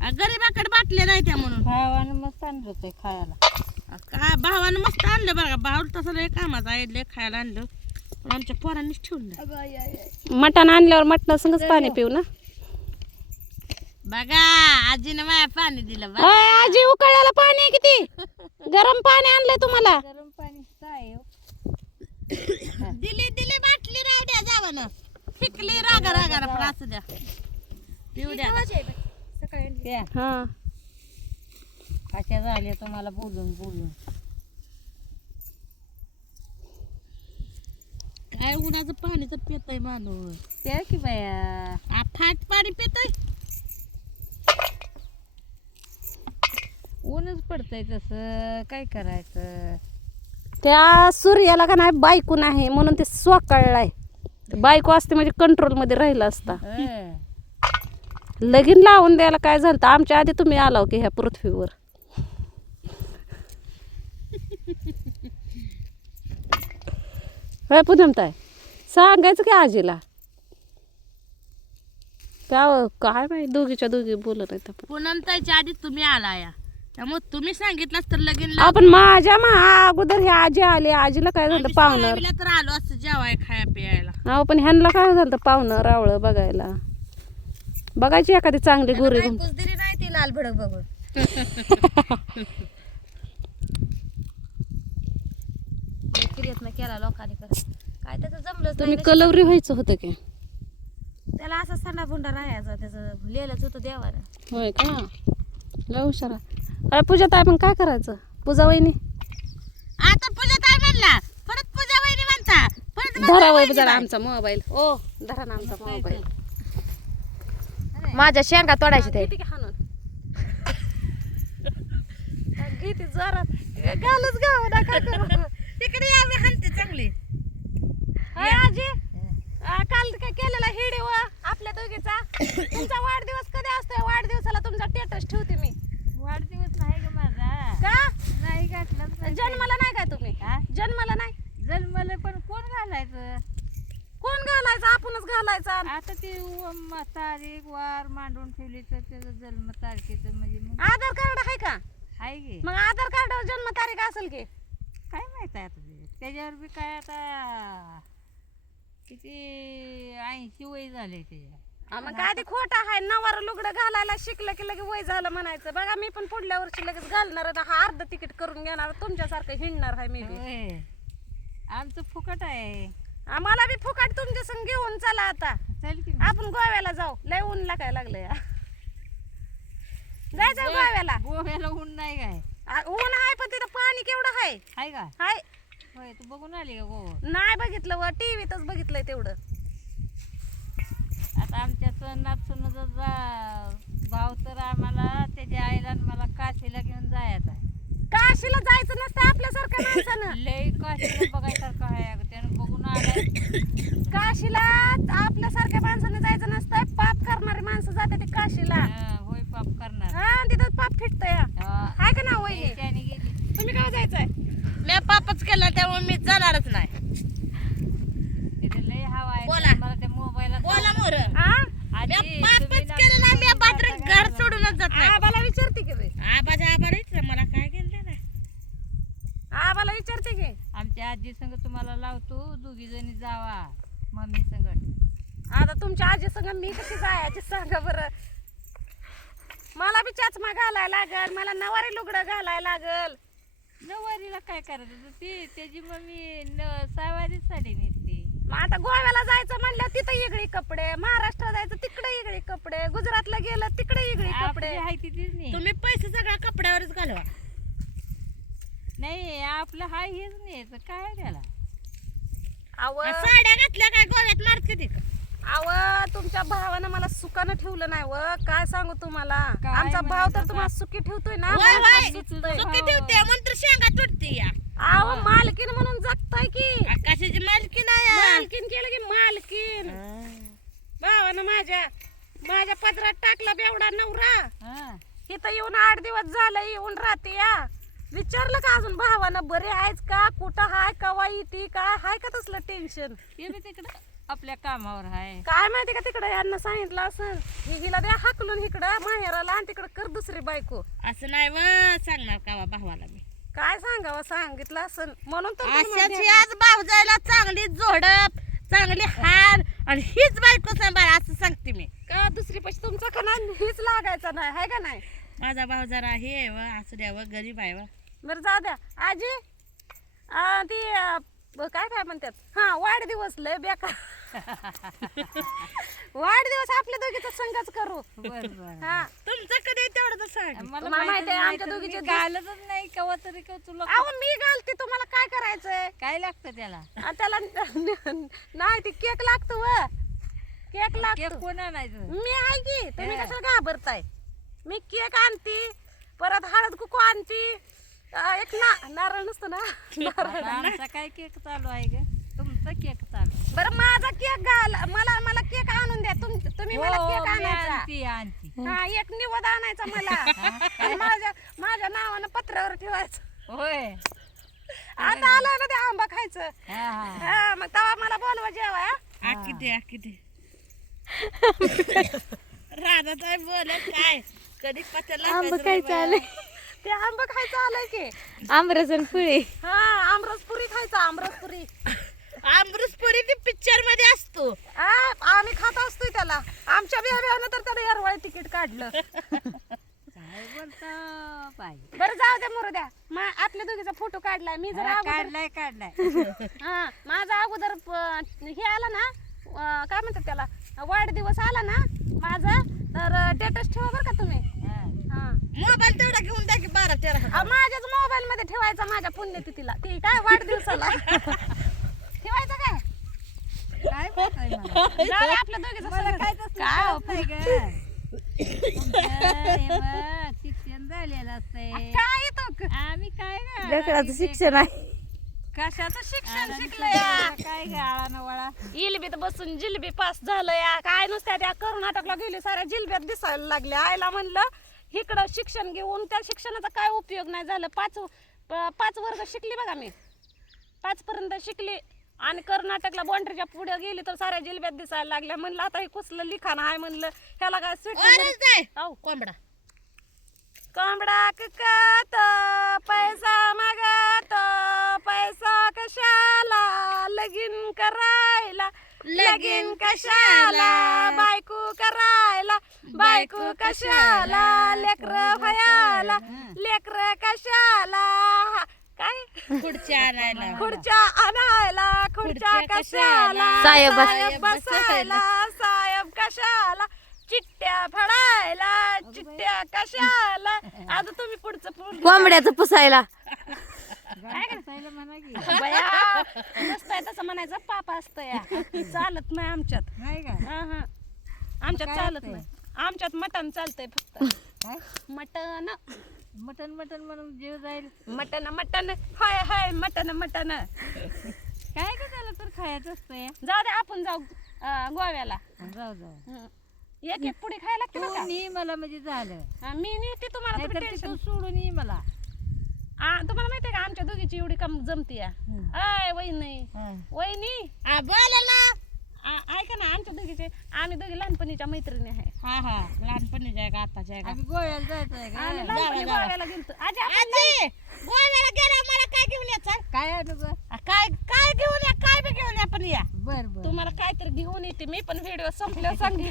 गरीबाकडे बाटल्या नाही त्या म्हणून भावानं मस्त आणलं होतं खायला. का भावानं मस्त आणलं बघा. भाऊ तसं लय कामाचं आहे, लय खायला आणलं पण आमच्या पोरांनीच ठेवलं. मटण आणल्यावर मटण संगच पाणी पिऊ ना. बघा आजीनं माझ्या पाणी दिलं बघा. अय, आजी उकळलेलं पाणी आहे किती गरम पाणी आणलंय तुम्हाला. गरम पाणी काय हो? दिली बाटली राहू द्या जावं ना. फिकली रागा रागा पण असू द्या पिऊ द्या. त्या हा कशा झाल्या तुम्हाला बोलून बोलून. काय उन्हाचं पाणी तर पितय माणूस. त्या की बाया फाट पाणी पितय. ऊनच पडतंय तसं काय करायचं. त्या सूर्याला का नाही बायको नाही म्हणून ते स्वकळलाय. बायको असते म्हणजे कंट्रोल मध्ये राहिला असता. लगीन लावून द्यायला काय झालं तर आमच्या आधी तुम्ही आलाव की ह्या पृथ्वीवर. होय पूनमताई सांगायचं की आजीला. त्या काय माहिती दोघीच्या दोघी बोलत आहेत. पूनमताईच्या आधी तुम्ही आला या त्यामुळे तुम्ही सांगितलं तर लगीन आपण माझ्या अगोदर हे आजी आले. आजीला काय झालं पाहुणं तर आलो असं जेवाय खाया प्यायला. अहो पण ह्यांना काय झालं पाहुणं रावळ बघायला. बघायची एखादी चांगली गोरी दिली नाही ती लाल भडक बघून. प्रयत्न केला लोकांनी करत काय त्याचं जमलंच तुम्ही नाही. कलवरी व्हायचं होतं की. त्याला असा सणा बुंडा राहायचा त्याचं लिहिलंच होतं देवानं. होय का लय हुशार आहे. अरे पूजा ताई पण काय करायचं. पूजा वहिनी आता पूजा काय म्हणला परत पूजा वहिनी म्हणता परत धरा वय जरा आमचा मोबाईल. ओ धरा ना आमचा मोबाईल. माझ्या शेंगा तोडायची ते किती हाणून किती जरा गालच गाव ना काय करू. तिकडे यावी हनते चांगली. अय आजी काल काय केलेला हिडीव आपल्या दोघीचा. तुमचा वाढदिवस कधी असतोय. वाढदिवसाला तुमचा स्टेटस ठेवते मी. वाढदिवस नाही ग माझा. का नाही घातलं. जन्माला नाही काय तुम्ही. जन्माला नाही जन्मले पण कोण घालायचं. कोण घालायचं आपणच घालायचा. आता ती तारीख वार मांडून ठेवली तर त्याचं जन्म तारखेचं म्हणजे मग आधार कार्ड आहे का. आहे गे. मग आधार कार्डावर जन्म तारीख असेल की. काय माहित आहे आता ते. त्याच्यावर बी काय आता किती 80 वय झाले त्याच्या. मग आधी खोटा आहे. नवार लुगडं घालायला शिकलं की लगे वय झालं म्हणायचं. बघा मी पण पुढल्या वर्षी लगेच घालणार आहे. हा अर्ध तिकीट करून घेणार तुमच्यासारखं हिंडणार आहे मी बी. होय. आमचं फुकट आहे. आम्हाला बी फुकाट तुमच्या संग घेऊन चला आता. चल की आपण गोव्याला जाऊ. लय ऊन लागायला लागलं या. जायचं गोव्याला. गोव्याला ऊन नाही काय. ऊन आहे पण तिथं पाणी केवढं आहे. आहे का. हाय होय तू बघून आली का गोवा. नाही बघितलं व टीव्हीतच बघितलंय तेवढं. आता आमच्या सणात भाव तर आम्हाला त्याच्या आईला आणि मला काशीला घेऊन जायचं आहे. काशीला जायचं नसतं आपल्यासारख्या माणसानं. लय काशीला बघायसारखं आहे अगं. त्यानं बघून आलाय. काशीला आपल्यासारख्या माणसानं जायचं नसतं. पाप करणारी माणसं जाते ते काशीला. होय पाप करणार. हा तिथं पाप फिटतंय. हाय का ना वहिनी. त्याने गेली. तुम्ही काय जायचंय. मी पापच केला त्यामुळे मी जाणारच नाही. तिथे लय हवा आहे. बोला. मला त्या मोबाईलला बोला मोर. हा मी पापच केलं ना. मी बाथरूम घर सोडूनच जात नाही. आबाला विचारते की बाई. आबाच्या आबारीच मला काय केलं नाही. आबाला विचारते की. आमच्या आजी संग तुम्हाला लावतो. दोघी जणी जावा मम्मी संगट. आता तुमच्या आजी संग मी कशी जायची सांगा बरं. मला बी चाचमा घालायला लागल. मला नवारी लुगडं घालायला लागल. नववारीला काय करायचं तर ती त्याची मम्मी सहावारी साडी नेसते. मग आता गोव्याला जायचं म्हणलं तिथं वेगळी कपडे. महाराष्ट्रात जायचं तिकडे वेगळी कपडे. गुजरातला गेलं तिकडे वेगळी कपडे. आपली आहे तीच नाही. तुम्ही पैसे सगळा कपड्यावरच घालवा. नाही आपलं हाय हेच नाही काय त्याला. आव साड्या घातल्या काय गोव्यात मारते ती का. आव तुमच्या भावानं मला सुकानं ठेवलं नाही व. काय सांगू तुम्हाला. काय आमचा भाव म्हणायचं तर तुम्हाला सुकी ठेवतोय ना. वय वय सुचतंय. सुकी ठेवते म्हणून शेंगा तुटते या. आव मालकीन म्हणून जगताय की. आकाशाची मालकी नाही मालकीन केलं की मालकीन. भावानं माझ्या पदरात टाकला बेवडा नवरा. हा. इथं येऊन 8 दिवस झालं येऊन राहते या. विचारलं का अजून भावानं बरे आहेच का. कुठं हाय कवा येते काय हाय का तसलं टेन्शन. ते बी तिकडं आपल्या कामावर आहे. काय माहिती का तिकडे यांना सांगितलं असं हिला द्या हाकलून इकडं माहेराला आणि तिकडं कर दुसरी बायको. असं नाही व सांगणार का वा भावाला मी. काय सांगावं सांगितलं असं म्हणून तर तुम्ही अशाच म्हणते. याच भाऊजाईला चांगली जोडप चांगली हार आणि हीच बायको सांभाळ असं सांगते मी. का दुसरी पैसे तुमचा कणा हीच लागायचा नाही हाय का नाही. माझा भाऊ जरा हे आहे व असू द्या व गरीब आहे व. बरं जाऊ द्या आजी ती काय काय म्हणतात हा वाढदिवस लय बेकार. वाढदिवस आपल्या दोघीचा संघच करू. बरोबर. हा तुमचं कधी तेवढं तर सांग. मला तुम्हाला माहिती आहे, आमच्या नाही, दोघीचे तुम्ही घालतच नाही कवा तरी का तुला अहो मी घालते तुम्हाला काय करायचंय. काय लागतं त्याला? आणि त्याला नाही ती केक लागतो व केक केक लागतो. कोण आणायचं? मी आहे की तुम्ही हा. कशाला घाबरताय. मी केक आणते परत हळद कुकू आणते एक नारळ नसतो ना नारळ. आता आमचा काय केक चालू आहे ग? तुमचा केक चालू. बरं माझा केक घाल मला केक आणून द्या तुम्ही मला हो, केक मी आणायचा. आणते. हा एक निवद आणायचा मला आणि माझ्या नावानं पत्रावर ठेवायचं. होय. आता आलं ना ते आंबा खायचं. हा, हा. हा मग तेव्हा मला बोलवा जेवा. आकी दे आकी दे. राधात आहे बोलत काय कधी पत्याला आंबा काय चालय ते आंबा खायचं आलंय की. आमरसन फुळे हा आमरसपुरी खायचं आमरसपुरी. आमरसपुरी ती पिक्चर मध्ये असतो. आम्ही खात असतोय त्याला. आमच्या बिहाव्यानं तर त्याला येरवाळे तिकीट काढलं. काय बोलता बाई? बरं जाऊ द्या मरू द्या. आपल्या दोघीचा फोटो काढलाय मी जर हा, अगोदर काढलाय. हा माझा अगोदर हे आला ना काय म्हणतात त्याला वाढदिवस आला ना माझा तर स्टेटस ठेवा बरं का तुम्ही. हा. हा मोबाईल तेवढा घेऊन द्या की 12-13. माझ्याच मोबाईल मध्ये ठेवायचा माझ्या पुण्यतिथीला ती काय वाढदिवसाला ठेवायचं काय. काय बोलताय मला? जाऊ दे, आपल्या दोघीचं मला सगळं. काय तसलं काय कळत नाही ग. तुमचं हे बघ, शिक्षण झालेलं असतंय. काय येतं आम्ही काय ग? लेकराचं शिक्षण आहे कशाचं शिक्षण आराम शिकलं या. काय ग आळा वळा? जिलबीत बसून जिलबी पास झालं या. काय नुसत्या त्या कर्नाटकला गेली साऱ्या जिलब्यात दिसायला लागल्या. आईला म्हणलं इकडं शिक्षण घेऊन त्या शिक्षणाचा काय उपयोग नाही झालं. 5 वर्ग शिकली बघा मी 5 पर्यंत शिकली आणि कर्नाटकला बाँड्रीच्या पुढे गेली तर साऱ्या जिलब्यात दिसायला लागल्या. म्हणलं आता हे कुसलं लिखाण आहे म्हणलं ह्याला काय ओरच दे. स्वीट कोंबडा कोंबडा ककत पैसा मागत पैसा कशाला लगीन करायला लगीन कशाला बायको करायला बायको कशाला लेकर भयाला लेकर कशाला काय खुर्च्या आणायला खुर्च्या आणायला खुर्च्या कशाला साहेब बसायला साहेब कशाला चिट्ट्या फडायला चिट्ट्या कशाला. आता तुम्ही पुढचं कोंबड्याचं पुसायला काय करायला म्हणा की? बया नसतंय तसं म्हणायचं पाप असतं या. चालत नाही आमच्यात. नाही का? हा हा आमच्यात काय चालत असतंय? नाही. आमच्यात मटण चालतंय फक्त काय? मटण मटन मटन म्हणून जीव जाईल. मटण मटण होय होय मटण मटण. काय ग त्याला तर खायचं असतंय. जाऊ दे आपण जाऊ गोव्याला. जाऊ जाऊ. हं. एक एक पुडी खायला लागते तू बरं का. नी मला म्हणजे झालं. मी नेते तुम्हाला नाहीतर तुम्ही ते टेन्शन. तू सोडून ये मला. तुम्हाला माहितीये का आमच्या दोघीची एवढी कम जमती या. आय वहिनी वहिनी बोला ना. ऐका ना आमच्या दोघीचे आम्ही दोघी लहानपणीच्या मैत्रिणी आहे. हा हा लहानपणीच्या आहे का आताच्या आहे का. आम्ही गोव्याला जायचंय आम्ही का? लहानपणी जावा. गोव्याला गेलतो. आजी आपण आजी गोव्याला गेला मला काय घेऊन या चल. काय आहे तुझं? काय काय घेऊन या काय बी घेऊन या पण या. बर बर. तुम्हाला काहीतरी घेऊन येते मी पण व्हिडिओ संपल्यावर सांगेन.